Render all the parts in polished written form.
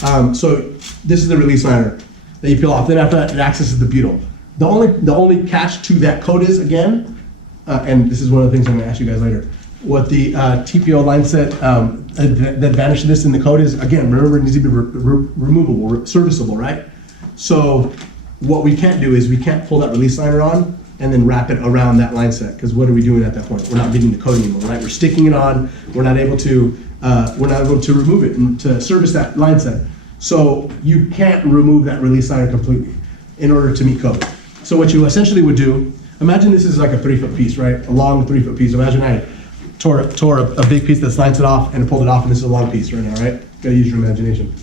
So this is the release liner that you peel off. Then after that, it accesses the butyl. The only catch to that code is, again, and this is one of the things I'm going to ask you guys later, what the TPO line set, the advantage of this in the code is, again, remember it needs to be removable, serviceable, right? So what we can't do is we can't pull that release liner on and then wrap it around that line set, because what are we doing at that point? We're not meeting the code anymore, right? We're sticking it on, we're not able to remove it and to service that line set. So you can't remove that release liner completely in order to meet code. So what you essentially would do, imagine this is like a 3-foot piece, right? A long 3-foot piece. Imagine I tore a big piece that slides it off and pulled it off, and this is a long piece right now, right? Gotta use your imagination.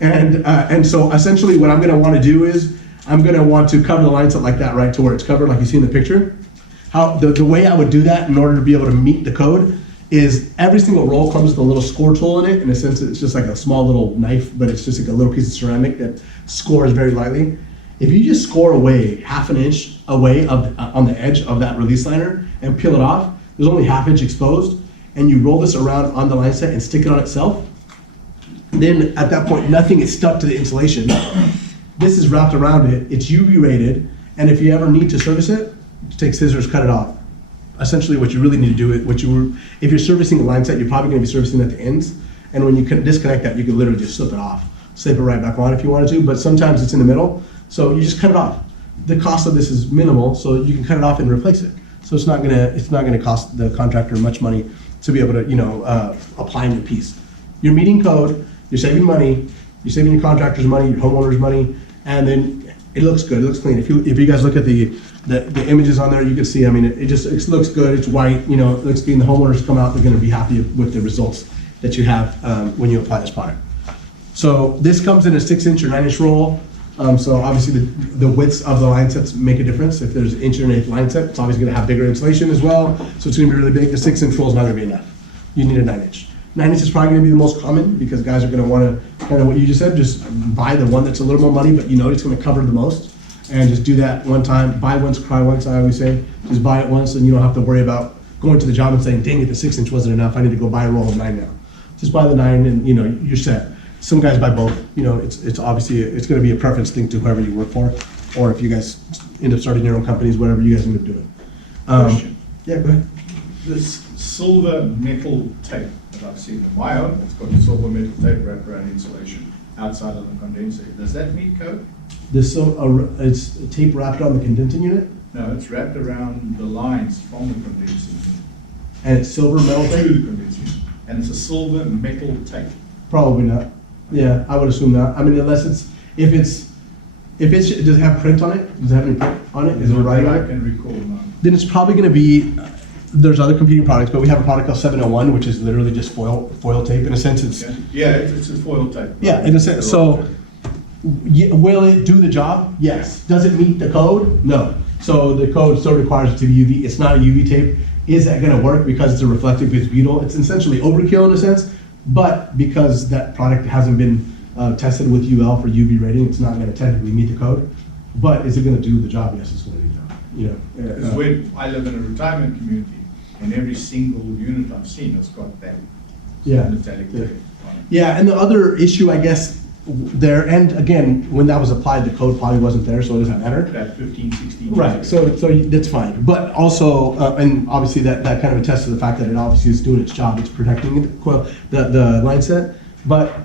And so essentially what I'm gonna wanna do is, I'm gonna want to cover the line set like that, right? To where it's covered like you see in the picture. The way I would do that in order to be able to meet the code is every single roll comes with a little score tool in it. In a sense, it's just like a small little knife, but it's just like a little piece of ceramic that scores very lightly. If you just score away 1/2 inch away on the edge of that release liner and peel it off, there's only 1/2 inch exposed, and you roll this around on the line set and stick it on itself, then at that point, nothing is stuck to the insulation. This is wrapped around it, it's UV rated, and if you ever need to service it, take scissors, cut it off. Essentially what you really need to do, if you're servicing a line set, you're probably gonna be servicing at the ends, and when you can disconnect that, you can literally just slip it off. Slip it right back on if you wanted to, but sometimes it's in the middle, so you just cut it off. The cost of this is minimal, so you can cut it off and replace it. So it's not gonna cost the contractor much money to be able to, apply a new piece. You're meeting code, you're saving money, you're saving your contractors money, your homeowners money, and then it looks good, it looks clean. If you guys look at the images on there, you can see, I mean, it looks good, it's white, it looks clean. The homeowners come out, they're gonna be happy with the results that you have when you apply this product. So this comes in a 6-inch or 9-inch roll. So obviously the widths of the line sets make a difference. If there's an 1 or 1/8 line set, it's obviously gonna have bigger insulation as well. So it's gonna be really big. The 6-inch roll is not gonna be enough. You need a 9-inch. 9-inch is probably gonna be the most common because guys are gonna wanna, kind of what you just said, just buy the one that's a little more money, but it's gonna cover the most. And just do that one time, buy once, cry once, I always say. Just buy it once and you don't have to worry about going to the job and saying, dang it, the 6-inch wasn't enough, I need to go buy a roll of 9 now. Just buy the 9 and you're set. Some guys buy both. It's obviously, it's gonna be a preference thing to whoever you work for, or if you guys end up starting your own companies, whatever you guys end up doing. Question. Yeah, go ahead. This silver metal tape that I've seen in my own, it's got silver metal tape wrapped around insulation outside of the condenser. Does that meet code? It's tape wrapped on the condensing unit, No, it's wrapped around the lines from the condenser unit and it's silver metal to tape? the condenser unit. And it's a silver metal tape. Probably not. Yeah, I would assume not. I mean, unless if does it have print on it? Does it have any print on it? Is it right on I it? can recall now. Then it's probably going to be, there's other competing products, but we have a product called 701, which is literally just foil tape. In a sense, it's, Okay. Yeah, it's a foil tape. yeah, in a sense. So will it do the job? Yes. Does it meet the code? No. So the code still requires it to be UV. It's not a UV tape. Is that going to work because it's a reflective, it's butyl? It's essentially overkill in a sense, but because that product hasn't been tested with UL for UV rating, it's not going to technically meet the code. But is it going to do the job? Yes, it's going to do the job. Because when I live in a retirement community, and every single unit I've seen has got that metallic tape on it. Yeah, and the other issue, I guess, there, and again, when that was applied, the code probably wasn't there, so it doesn't matter. That 15, 16. Right, so that's fine. But also, and obviously that kind of attests to the fact that it obviously is doing its job. It's protecting the line set, but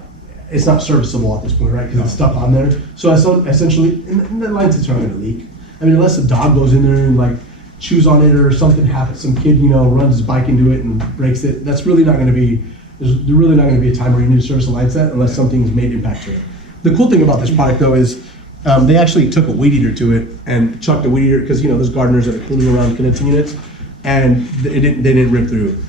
it's not serviceable at this point, right? Because it's stuck on there. So essentially, and the line sets aren't going to leak. I mean, unless a dog goes in there and like chews on it or something happens, some kid, runs his bike into it and breaks it, that's really not going to be, there's really not going to be a time where you need to service a line set unless something's made impact to it. The cool thing about this product though is they actually took a weed eater to it and chucked a weed eater, because there's gardeners that are cleaning around condensing units, and they didn't rip through.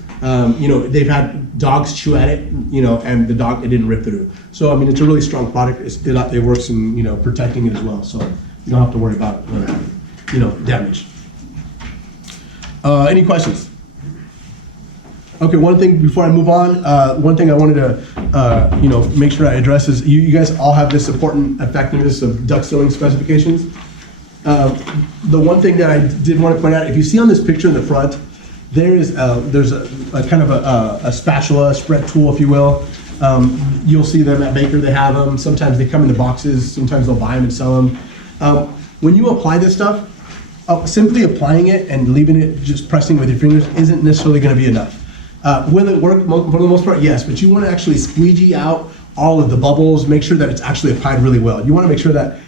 They've had dogs chew at it, and it didn't rip through. So I mean, it's a really strong product. It works in protecting it as well, so you don't have to worry about damage. Any questions? Okay, one thing before I move on, one thing I wanted to, make sure I address is you guys all have this important effectiveness of duct sealing specifications. The one thing that I did want to point out, if you see on this picture in the front, there's a kind of a spatula, spread tool, if you will, You'll see them at Baker, they have them. Sometimes they come in the boxes, sometimes they'll buy them and sell them. When you apply this stuff, simply applying it and leaving it just pressing with your fingers isn't necessarily going to be enough. Will it work for the most part? Yes, but you want to actually squeegee out all of the bubbles, make sure that it's actually applied really well. You want to make sure that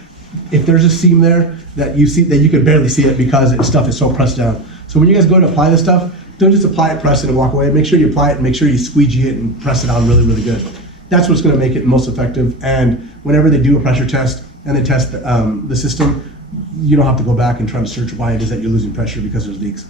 if there's a seam there, that you see that you can barely see it because stuff is so pressed down. So when you guys go to apply this stuff, don't just apply it, press it, and walk away. Make sure you apply it and make sure you squeegee it and press it on really, really good. That's what's going to make it most effective. And whenever they do a pressure test and they test the system, you don't have to go back and try to search why it is that you're losing pressure because there's leaks.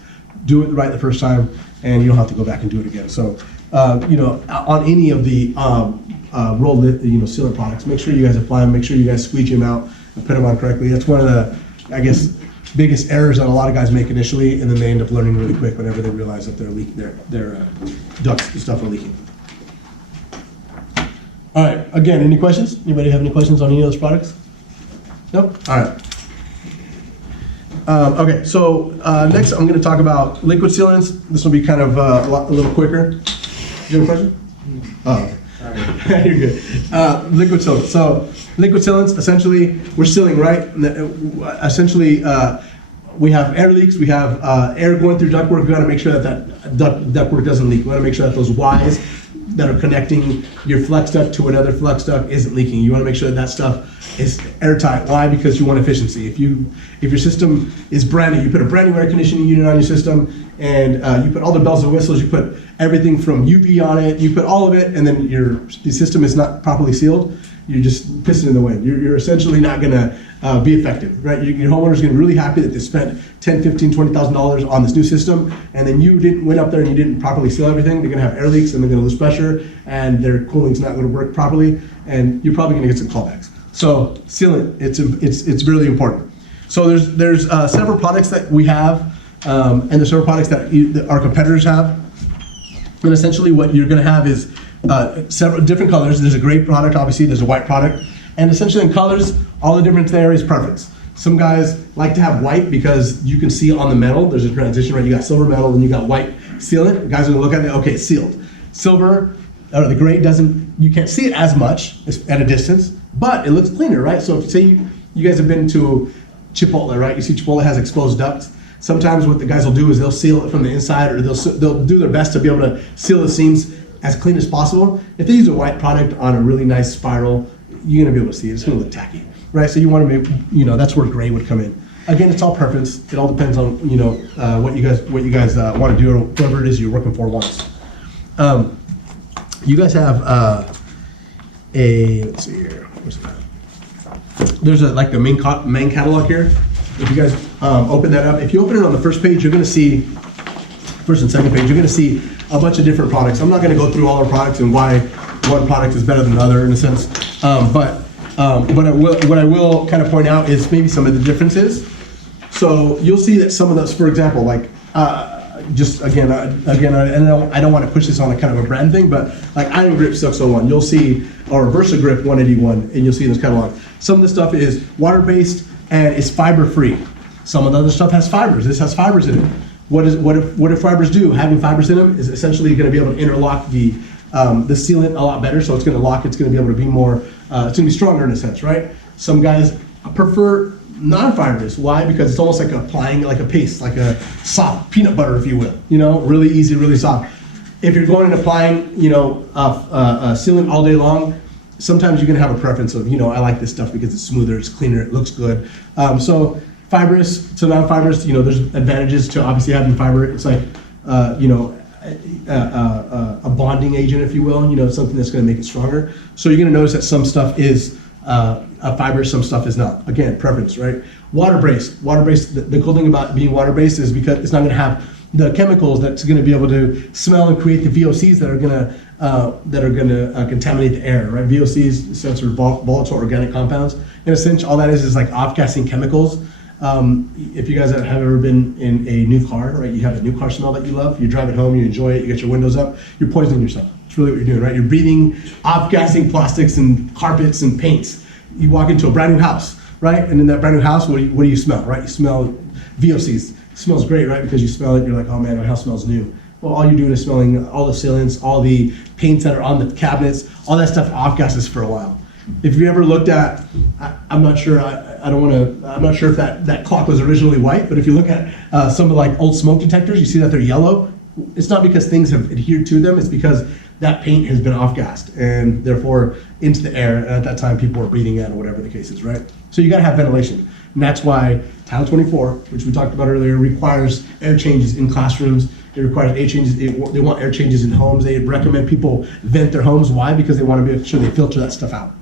Do it right the first time, and you don't have to go back and do it again. So, on any of the rolled sealant products, make sure you guys apply them. Make sure you guys squeegee them out and put them on correctly. That's one of the, I guess, biggest errors that a lot of guys make initially, and then they end up learning really quick whenever they realize that their ducts and stuff are leaking. All right. Again, any questions? Anybody have any questions on any of those products? Nope. All right. Okay, so next I'm going to talk about liquid sealants. This will be kind of a little quicker. Do you have a question? Oh, you're good. Liquid sealants. So liquid sealants, essentially, we're sealing, right? Essentially, we have air leaks. We have air going through ductwork. We got to make sure that ductwork doesn't leak. We got to make sure that those Ys that are connecting your flex duct to another flex duct isn't leaking. You want to make sure that stuff is airtight. Why? Because you want efficiency. If your system is brand new, you put a brand new air conditioning unit on your system, and you put all the bells and whistles, you put everything from UV on it, you put all of it, and then the system is not properly sealed, you're just pissing in the wind. You're essentially not going to be effective, right? Your homeowner's going to be really happy that they spent $10,000, $15,000, $20,000 on this new system, and then you went up there and you didn't properly seal everything. They're going to have air leaks, and they're going to lose pressure, and their cooling's not going to work properly, and you're probably going to get some callbacks. So sealant, it's really important. So there's several products that we have, and there's several products that our competitors have. And essentially what you're going to have is several different colors. There's a gray product, obviously, there's a white product. And essentially in colors, all the difference there is preference. Some guys like to have white because you can see on the metal, there's a transition, right? You got silver metal, then you got white sealant. Guys are going to look at it, okay, it's sealed. Silver, or the gray you can't see it as much at a distance, but it looks cleaner, right? So if you say you guys have been to Chipotle, right? You see Chipotle has exposed ducts. Sometimes what the guys will do is they'll seal it from the inside, or they'll do their best to be able to seal the seams as clean as possible. If they use a white product on a really nice spiral, you're gonna be able to see it. It's gonna look tacky, right? So you want to make, that's where gray would come in. Again, it's all preference. It all depends on what you guys want to do, or whatever it is you're working for wants. You guys have let's see here. Where's that? There's the main catalog here. If you guys open that up, if you open it on the first page, you're going to see, first and second page, you're going to see a bunch of different products. I'm not going to go through all our products and why one product is better than another in a sense, but what I will kind of point out is maybe some of the differences. So you'll see that some of those, for example, I don't want to push this on a kind of a brand thing, but like Iron Grip 601, you'll see, or Versa Grip 181, and you'll see in this catalog. Some of the stuff is water-based and it's fiber-free. Some of the other stuff has fibers. This has fibers in it. What do fibers do? Having fibers in them is essentially going to be able to interlock the sealant a lot better. So it's going to lock. It's going to be able to be more. It's going to be stronger in a sense, right? Some guys prefer non-fibrous. Why? Because it's almost like applying like a paste, like a soft peanut butter, if you will. Really easy, really soft. If you're going and applying, sealant all day long, sometimes you're going to have a preference of, I like this stuff because it's smoother, it's cleaner, it looks good. So fibrous to non-fibrous, there's advantages to obviously having fiber. It's like, a bonding agent, if you will, something that's going to make it stronger. So you're going to notice that some stuff is a fiber, some stuff is not. Again, preference, right? Water-based. The cool thing about being water-based is because it's not going to have the chemicals that's going to be able to smell and create the VOCs that are going to contaminate the air, right? VOCs stands for volatile organic compounds. In a sense, all that is like off-gassing chemicals. If you guys have ever been in a new car, right? You have a new car smell that you love. You drive it home, you enjoy it, you get your windows up. You're poisoning yourself. It's really what you're doing, right? You're breathing off-gassing plastics and carpets and paints. You walk into a brand new house, right? And in that brand new house, what do you smell, right? You smell VOCs. It smells great, right? Because you smell it, you're like, oh man, my house smells new. well, all you're doing is smelling all the sealants, all the paints that are on the cabinets, all that stuff off-gases for a while. If you ever looked at, I'm not sure, I'm not sure if that clock was originally white, but if you look at some of like old smoke detectors, you see that they're yellow. It's not because things have adhered to them, it's because that paint has been off-gassed and therefore into the air, and at that time people were breathing it or whatever the case is, right? So you gotta have ventilation. And that's why Title 24, which we talked about earlier, requires air changes in classrooms. It requires air changes, they want air changes in homes. They recommend people vent their homes. Why? Because they want to be sure they filter that stuff out.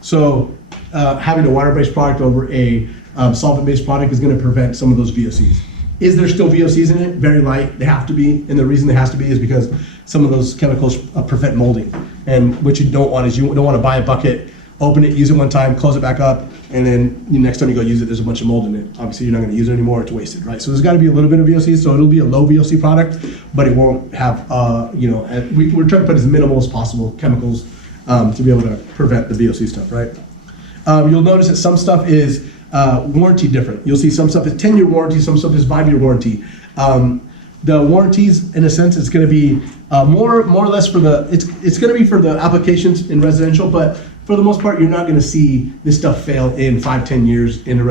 So having a water-based product over a solvent-based product is going to prevent some of those VOCs. Is there still VOCs in it? Very light. They have to be, and the reason they have to be is because some of those chemicals prevent molding. And what you don't want is you don't want to buy a bucket, open it, use it one time, close it back up, and then the next time you go use it, there's a bunch of mold in it. Obviously, you're not going to use it anymore; it's wasted, right? So there's got to be a little bit of VOCs. So it'll be a low VOC product, but it won't have, we're trying to put as minimal as possible chemicals to be able to prevent the VOC stuff, right? You'll notice that some stuff is warranty different. You'll see some stuff is 10-year warranty, some stuff is 5-year warranty. The warranties, in a sense, it's going to be more or less for the, it's going to be for the applications in residential, but for the most part, you're not going to see this stuff fail in 5-10 years in a residential.